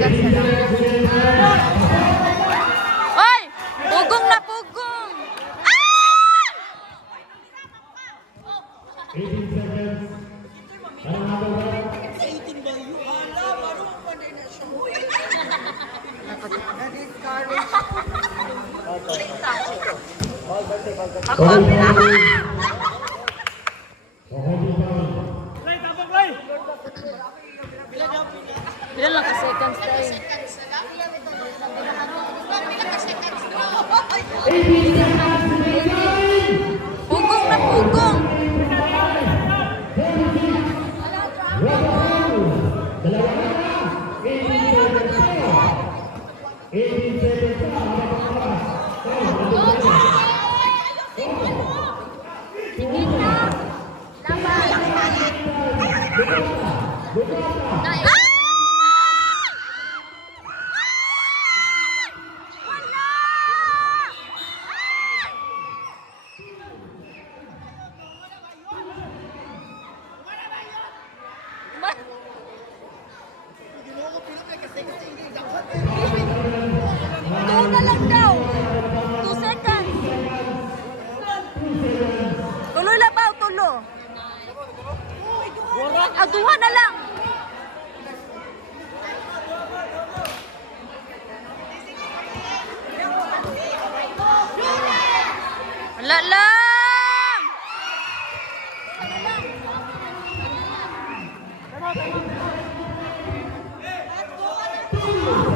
seconds na lang. Oy! Pugong na pugong! Ah! 18 seconds. Parang nababa. Ako ang pinaka. Ilan lang ka seconds tayo? 18 seconds. Pugong na pugong! Two na lang daw. 2 seconds. Tuloy lang ba? Tulo. Duha na lang. Wala lang. Two